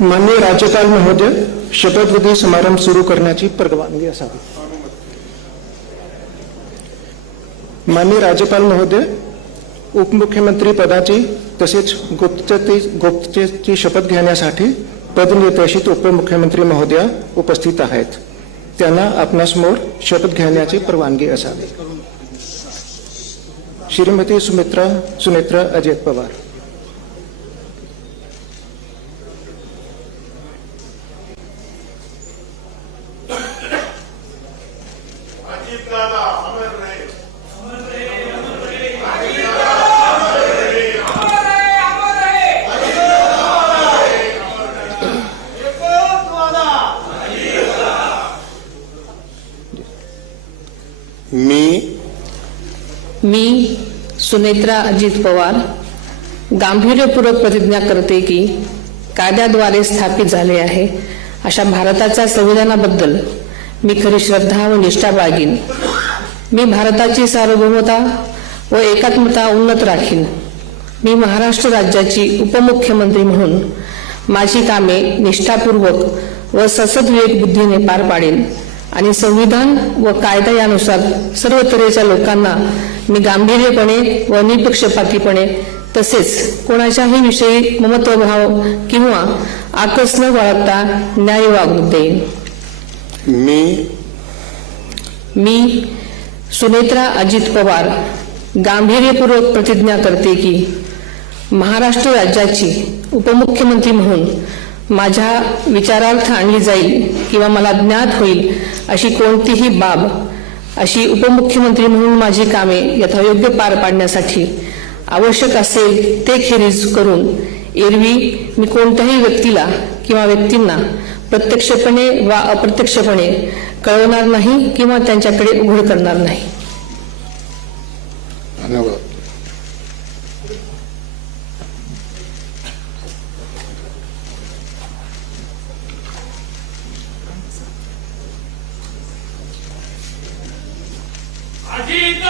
माननीय राज्यपाल महोदय, शपथविधी समारंभ सुरू करण्याची परवानगी असावी. माननीय राज्यपाल महोदय, उपमुख्यमंत्री पदाची तसेच गुप्ततेची शपथ घेण्यासाठी पदनिर्देशित उपमुख्यमंत्री महोदया उपस्थित आहेत. त्यांना आपणासमोर शपथ घेण्याची परवानगी असावी. श्रीमती सुनेत्रा अजित पवार. मी सुनेत्रा अजित पवार गांभीर्यपूर्वक प्रतिज्ञा करते की कायद्याद्वारे स्थापित झाले आहे अशा भारताच्या संविधानाबद्दल मी खरी श्रद्धा व निष्ठा बाळगीन. मी भारताची सार्वभौमता व एकात्मता उन्नत राखीन. मी महाराष्ट्र राज्याची उपमुख्यमंत्री म्हणून माझी कामे निष्ठापूर्वक व ससद्विवेक बुद्धीने पार पाडेन आणि संविधान व कायदा यानुसार सर्व तऱ्हेच्या लोकांना मी गांभीर्यपणे व निपक्षपातीपणे तसेच कोणाच्याही विषयी ममत्वभाव किंवा आकस न बाळगता न्याय वागणूक देईन. मी सुनेत्रा अजित पवार गांभीर्यपूर्वक प्रतिज्ञा करते की महाराष्ट्र राज्याची उपमुख्यमंत्री म्हणून माझ्या विचारार्थ आणली जाईल किंवा मला ज्ञात होईल अशी कोणतीही बाब अशी उपमुख्यमंत्री म्हणून माझी कामे यथायोग्य पार पाडण्यासाठी आवश्यक असेल ते खेरीज करून एरवी मी कोणत्याही व्यक्तीला किंवा व्यक्तींना प्रत्यक्षपणे वा अप्रत्यक्षपणे कळवणार नाही किंवा त्यांच्याकडे उघड करणार नाही. धन्यवाद. अजित